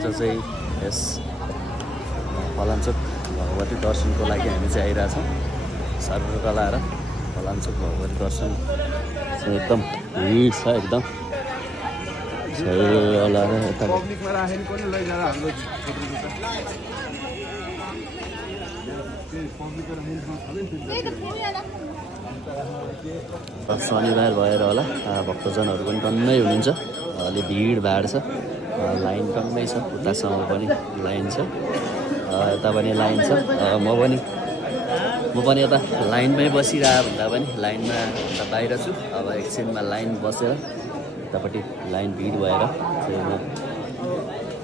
आज चाहिँ यस फलाञ्चोक भगवती दर्शनको लागि हामी चाहिँ आइरहेछौँ। सर्वका लाएर फलाञ्चोक भगवती दर्शन चाहिँ एकदम भिड छ एकदम लाएर यता शनिबार भएर होला भक्तजनहरू पनि टन्नै हुनुहुन्छ। अलि भिडभाड छ, लाइन टन्नै छ, उतासम्म पनि लाइन छ, यता पनि लाइन छ। म पनि यता लाइनमै बसिरह भन्दा पनि लाइनमा यता बाहिर छु। अब एकछिनमा लाइन बसेर यतापट्टि लाइन भिड भएर चाहिँ म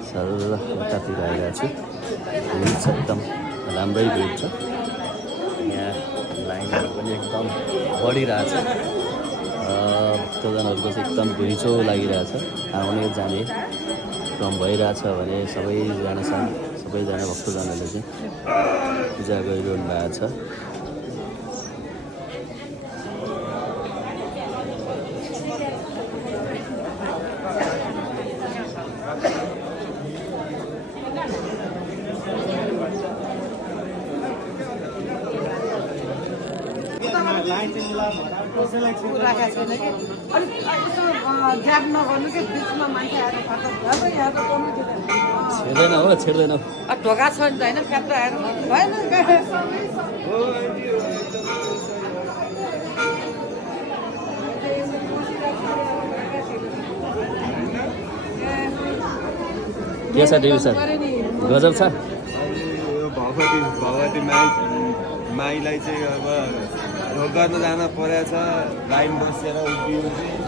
सरर यतातिर आइरहेको छु। भिड छ, एकदम राम्रै भिड छ। यहाँ लाइनहरू पनि एकदम बढिरहेछ। भक्तजनहरूको चाहिँ एकदम घुइँचो लागिरहेछ। आउने जाने क्रम भइरहेछ भने सबैजना भक्तजनहरूले चाहिँ पूजा गरिरहनु भएको छ। छेड्दैन हो ढोका छ नि त होइन काट्दा भएन। के छ देवी सर, गजब छ। भगवती माईलाई चाहिँ अब ढोक गर्न जान परेछ। लाइन बसेर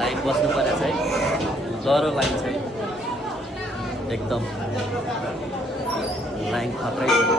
लाइन बस्नु परेछ है, जरो लाइन छ एकदम, लाइन खत्रै छ।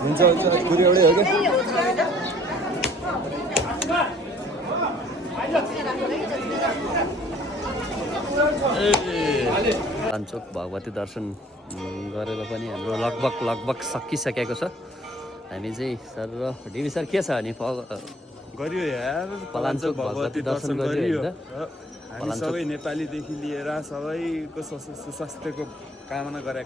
हुन्छ पुरै एउटै हो क्या। फलाञ्चोक भगवती दर्शन गरेर पनि हाम्रो लगभग सकिसकेको छ। हामी चाहिँ सर र डिभी सर के छ भने गरियो यार, फलाञ्चोक भगवती दर्शन गरियो। हामी सबै नेपालीदेखि लिएर सबैको स्वास्थ्यको कामना गरेका